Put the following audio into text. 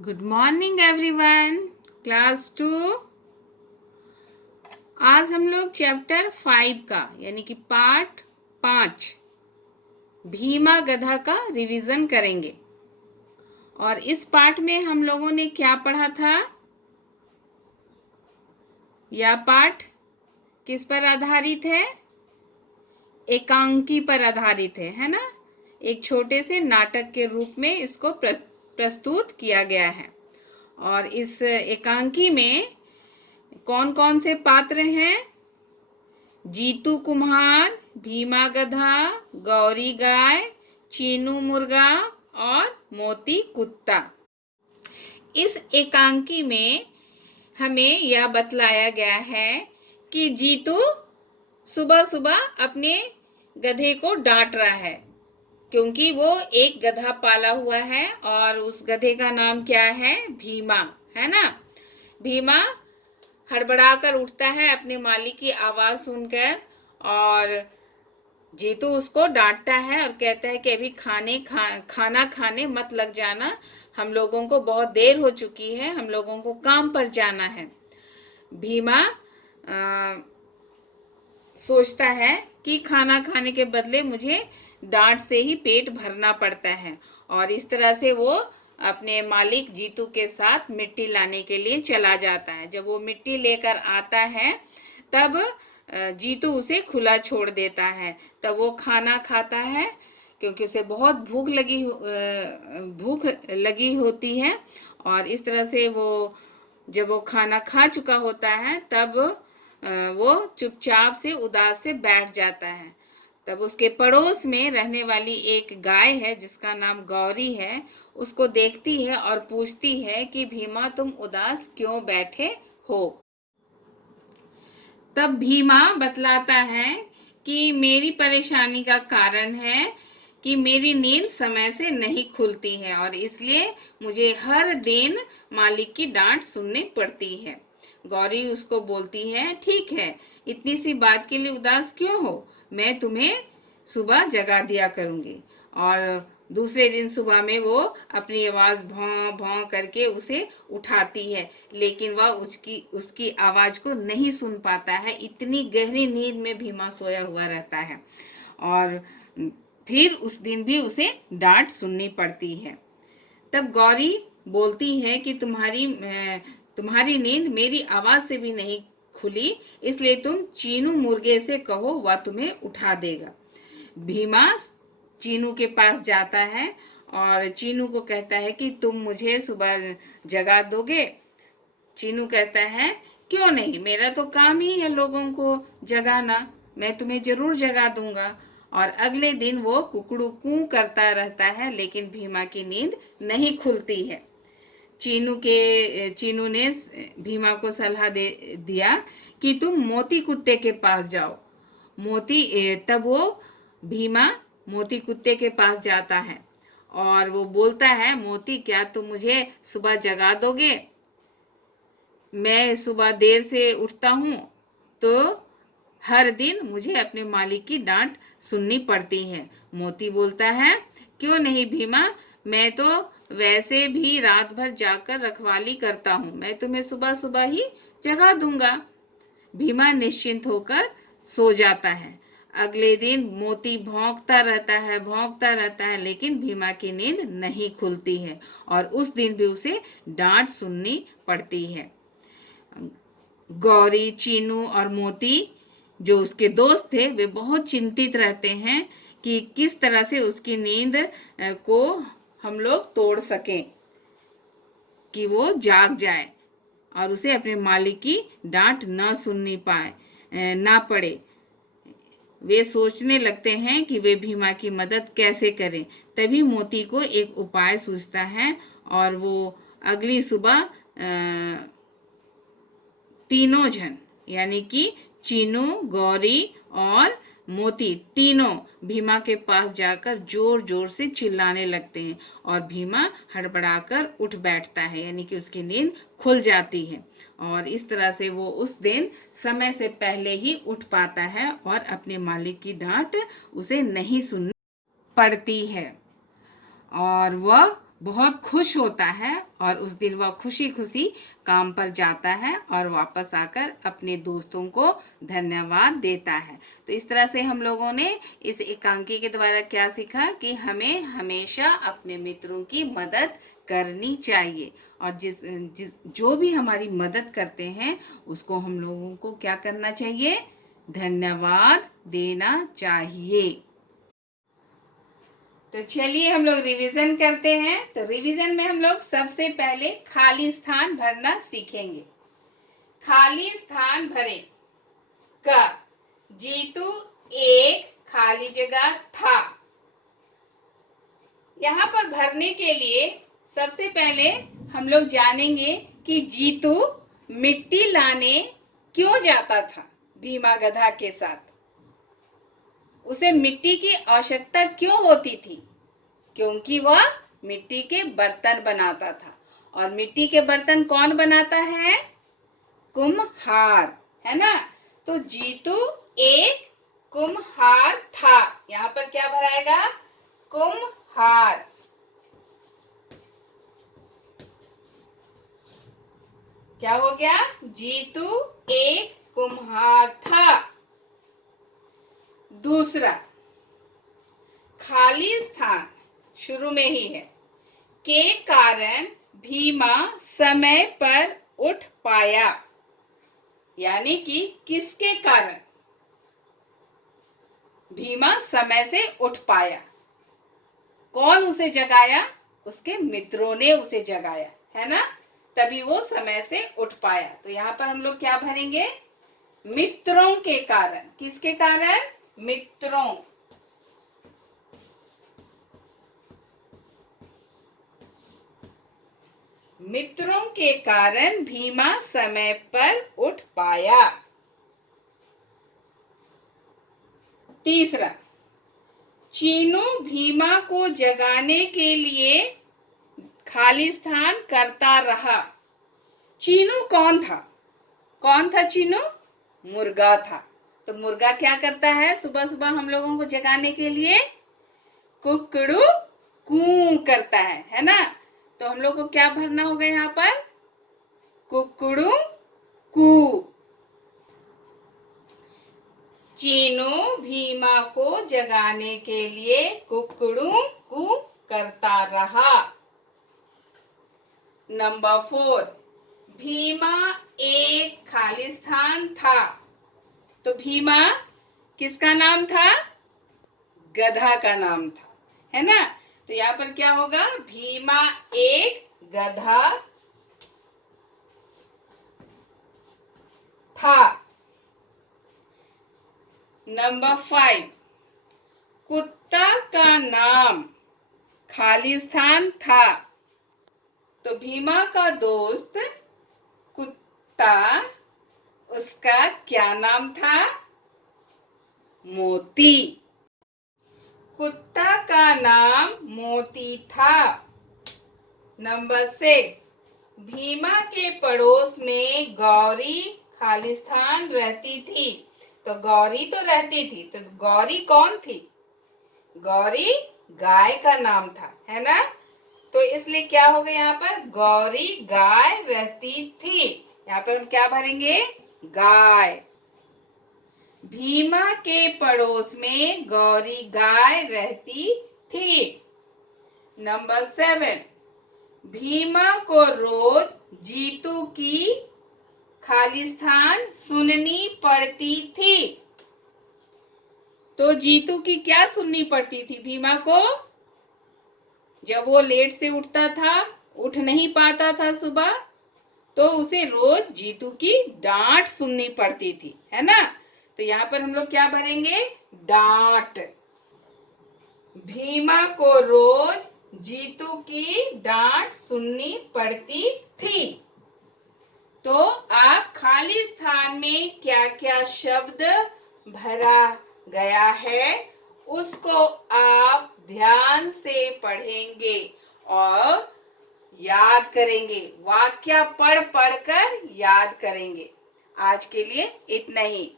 Good morning everyone. Class 2। आज हम लोग चैप्टर 5 का यानी कि पार्ट 5 भीमा गधा का रिवीजन करेंगे। और इस पार्ट में हम लोगों ने क्या पढ़ा था? यह पाठ किस पर आधारित है? एकांकी पर आधारित है ना? एक छोटे से नाटक के रूप में इसको प्रस्तुत किया गया है। और इस एकांकी में कौन कौन से पात्र हैं? जीतू कुम्हार, भीमा गधा, गौरी गाय, चीनू मुर्गा और मोती कुत्ता। इस एकांकी में हमें यह बतलाया गया है कि जीतू सुबह सुबह अपने गधे को डांट रहा है क्योंकि वो एक गधा पाला हुआ है और उस गधे का नाम क्या है? भीमा, है ना? भीमा हड़बड़ाकर उठता है अपने मालिक की आवाज़ सुनकर और जीतू उसको डांटता है और कहता है कि अभी खाना खाने मत लग जाना, हम लोगों को बहुत देर हो चुकी है, हम लोगों को काम पर जाना है। भीमा सोचता है कि खाना खाने के बदले मुझे डांट से ही पेट भरना पड़ता है और इस तरह से वो अपने मालिक जीतू के साथ मिट्टी लाने के लिए चला जाता है। जब वो मिट्टी लेकर आता है तब जीतू उसे खुला छोड़ देता है। तब वो खाना खाता है क्योंकि उसे बहुत भूख लगी होती है और इस तरह से जब वो खाना खा चुका होता है तब वो चुपचाप से उदास से बैठ जाता है। तब उसके पड़ोस में रहने वाली एक गाय है जिसका नाम गौरी है, उसको देखती है और पूछती है कि भीमा तुम उदास क्यों बैठे हो? तब भीमा बतलाता है कि मेरी परेशानी का कारण है कि मेरी नींद समय से नहीं खुलती है और इसलिए मुझे हर दिन मालिक की डांट सुननी पड़ती है। गौरी उसको बोलती है, ठीक है, इतनी सी बात के लिए उदास क्यों हो? मैं तुम्हें सुबह जगा दिया करूंगी। और दूसरे दिन सुबह में वो अपनी आवाज़ भौं भौं करके उसे उठाती है, लेकिन वह उसकी आवाज़ को नहीं सुन पाता है। इतनी गहरी नींद में भीमा सोया हुआ रहता है और फिर उस दिन भी उसे डांट सुननी पड़ती है। तब गौरी बोलती है कि तुम्हारी नींद मेरी आवाज़ से भी नहीं खुली, इसलिए तुम चीनू मुर्गे से कहो, वह तुम्हें उठा देगा। भीमा चीनू के पास जाता है और चीनू को कहता है कि तुम मुझे सुबह जगा दोगे? चीनू कहता है, क्यों नहीं, मेरा तो काम ही है लोगों को जगाना, मैं तुम्हें जरूर जगा दूंगा। और अगले दिन वो कुकड़ू कू करता रहता है लेकिन भीमा की नींद नहीं खुलती है। चीनू ने भीमा को सलाह दे दिया कि तुम मोती कुत्ते के पास जाओ। तब वो भीमा मोती कुत्ते के पास जाता है और वो बोलता है, मोती क्या तुम मुझे सुबह जगा दोगे? मैं सुबह देर से उठता हूँ तो हर दिन मुझे अपने मालिक की डांट सुननी पड़ती है। मोती बोलता है, क्यों नहीं भीमा, मैं तो वैसे भी रात भर जाकर रखवाली करता हूँ, मैं तुम्हें सुबह सुबह ही जगा दूंगा। भीमा निश्चिंत होकर सो जाता है। अगले दिन मोती भौंकता रहता है लेकिन भीमा की नींद नहीं खुलती है और उस दिन भी उसे डांट सुननी पड़ती है। गौरी, चीनू और मोती जो उसके दोस्त थे वे बहुत चिंतित रहते हैं कि किस तरह से उसकी नींद को हम लोग तोड़ सकें कि वो जाग जाए और उसे अपने मालिक की डांट ना सुननी ना पड़े। वे सोचने लगते हैं कि वे भीमा की मदद कैसे करें। तभी मोती को एक उपाय सूझता है और वो अगली सुबह तीनों जन यानी कि चीनू, गौरी और मोती तीनों भीमा के पास जाकर जोर जोर से चिल्लाने लगते हैं और भीमा हड़बड़ाकर उठ बैठता है यानी कि उसकी नींद खुल जाती है और इस तरह से वो उस दिन समय से पहले ही उठ पाता है और अपने मालिक की डांट उसे नहीं सुननी पड़ती है और वह बहुत खुश होता है और उस दिन वह खुशी खुशी काम पर जाता है और वापस आकर अपने दोस्तों को धन्यवाद देता है। तो इस तरह से हम लोगों ने इस एकांकी के द्वारा क्या सीखा कि हमें हमेशा अपने मित्रों की मदद करनी चाहिए और जो भी हमारी मदद करते हैं उसको हम लोगों को क्या करना चाहिए, धन्यवाद देना चाहिए। तो चलिए हम लोग रिवीजन करते हैं। तो रिवीजन में हम लोग सबसे पहले खाली स्थान भरना सीखेंगे। खाली स्थान भरे का, जीतू एक खाली जगह था। यहाँ पर भरने के लिए सबसे पहले हम लोग जानेंगे कि जीतू मिट्टी लाने क्यों जाता था भीमा गधा के साथ। उसे मिट्टी की आवश्यकता क्यों होती थी? क्योंकि वह मिट्टी के बर्तन बनाता था। और मिट्टी के बर्तन कौन बनाता है? कुम्हार, है ना। तो जीतू एक कुम्हार था। यहाँ पर क्या भराएगा? कुम्हार। क्या हो गया? जीतू एक कुम्हार था। दूसरा, खाली स्थान शुरू में ही है, के कारण भीमा समय पर उठ पाया। यानी कि किसके कारण भीमा समय से उठ पाया? कौन उसे जगाया? उसके मित्रों ने उसे जगाया, है ना, तभी वो समय से उठ पाया। तो यहाँ पर हम लोग क्या भरेंगे? मित्रों के कारण। किसके कारण? मित्रों। मित्रों के कारण भीमा समय पर उठ पाया। तीसरा, चीनू भीमा को जगाने के लिए खाली स्थान करता रहा। चीनू कौन था? कौन था चीनू? मुर्गा था। तो मुर्गा क्या करता है सुबह सुबह हम लोगों को जगाने के लिए? कुकड़ू कू करता है ना। तो हम लोग को क्या भरना होगा यहाँ पर? कुकड़ू कू। चीनू भीमा को जगाने के लिए कुकड़ू कू करता रहा। नंबर 4, भीमा एक खाली स्थान था। तो भीमा किसका नाम था? गधा का नाम था, है ना। तो यहाँ पर क्या होगा? भीमा एक गधा था। नंबर 5, कुत्ता का नाम खाली स्थान था। तो भीमा का दोस्त कुत्ता, उसका क्या नाम था? मोती। कुत्ता का नाम मोती था। नंबर 6, भीमा के पड़ोस में गौरी खाली स्थान रहती थी। तो गौरी तो रहती थी, तो गौरी कौन थी? गौरी गाय का नाम था, है ना। तो इसलिए क्या होगा यहाँ पर? गौरी गाय रहती थी। यहाँ पर हम क्या भरेंगे? गाय। भीमा के पड़ोस में गौरी गाय रहती थी। नंबर 7, भीमा को रोज जीतू की खाली स्थान सुननी पड़ती थी। तो जीतू की क्या सुननी पड़ती थी भीमा को? जब वो लेट से उठता था, उठ नहीं पाता था सुबह, तो उसे रोज जीतू की डांट सुननी पड़ती थी, है ना। तो यहाँ पर हम लोग क्या भरेंगे? डांट। भीमा को रोज जीतू की डांट सुननी पड़ती थी। तो आप खाली स्थान में क्या क्या शब्द भरा गया है उसको आप ध्यान से पढ़ेंगे और याद करेंगे। वाक्य पढ़ पढ़कर याद करेंगे। आज के लिए इतना ही।